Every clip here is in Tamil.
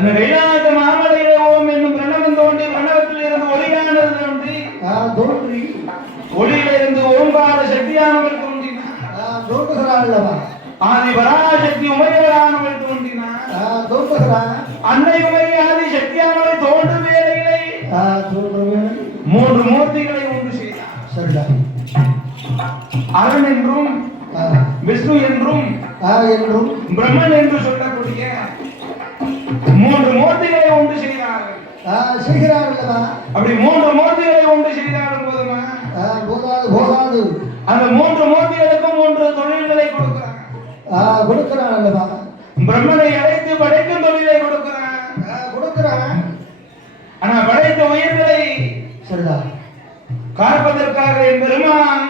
அந்த கைலாச மாமலையிலே ஓம் என்னும் பிரணவம் தோன்றி பிரணவத்தில் இருந்து ஒளியானது தோன்றி ஒளியிலிருந்து ஓங்கார சக்தியானவள் தோன்றினார். ஆதி பராசக்தி உமையவரானவள் தோன்றினார். அன்னை உமை ஆதி சக்தியானவள் தோன்றும் வேளையிலே மூன்று மூர்த்திகளை ஒன்று செய்தார். அருண் என்றும் விஷ்ணு என்றும் பிரம்மன் என்று சொல்லக்கூடிய மூன்று மூர்த்திகளை ஒன்று செய்கிறார்கள். அப்படி மூன்று மூர்த்திகளை ஒன்று செய்தாலும் போதாது. அந்த மூன்று மூர்த்திகளுக்கும் மூன்று தொழில்களை கொடுக்கிறான். பிரம்மனை அழைத்து படைக்கும் தொழிலை கொடுக்கிறான். ஆனா படைத்த உயிர்களை காப்பதற்காக என் பெருமான்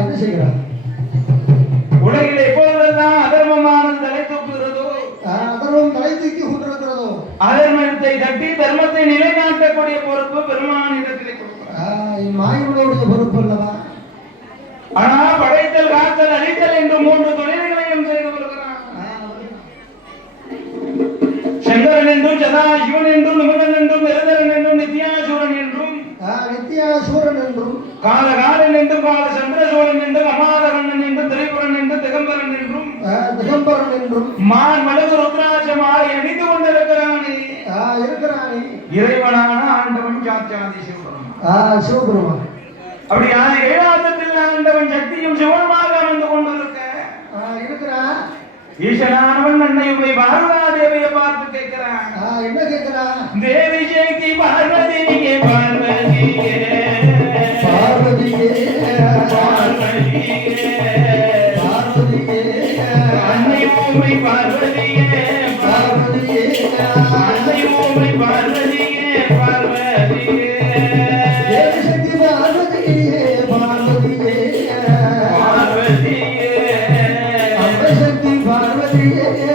என்ன செய்கிறார்? உலகில் எப்பொழுதெல்லாம் அதர்மமானது தலை தூக்குகிறதோ, அதர்மத்தை தட்டி தர்மத்தை நிலைநாட்டக்கூடிய பொறுப்பு பெருமான் இடத்திலே கொடுக்கிறார். பொறுப்பு அல்லவா? ஆனா படைத்தல், காத்தல், அழித்தல் என்று மூன்று தொழில்களையும் செய்து வருகிறார். சங்கரன் என்றும் சதாசிவன் என்றும் நிமிடன் என்றும் நிரந்தரன் என்றும் நித்யாசூரன் என்றும் காலகாலன் என்றும் கால சந்திரசூரன் என்றும் அமாதகண்ணன் என்றும் திரிபுரன் என்றும் திகம்பரன் என்றும் மான் மழுகு ருத்ராட்ச மாலை அணிந்து கொண்டிருக்கிறானே இறைவனான ஆண்டவன் சாட்சாதி சிவபெருமான். அப்படி கைலாசத்தில் ஆண்டவன் சக்தியும் சிவனுமாக அமர்ந்து கொண்டிருக்கிறான். ஈசனானவன் அன்னையுமை பார்வதா தேவியை பார்த்து கேட்கிறான். என்ன கேட்கிறான்? தேவி சக்தி பார்வதியே பார்வதியே அன்னையுமை பார்வதியே அன்னையுமை பார்வதியே பார்வதியே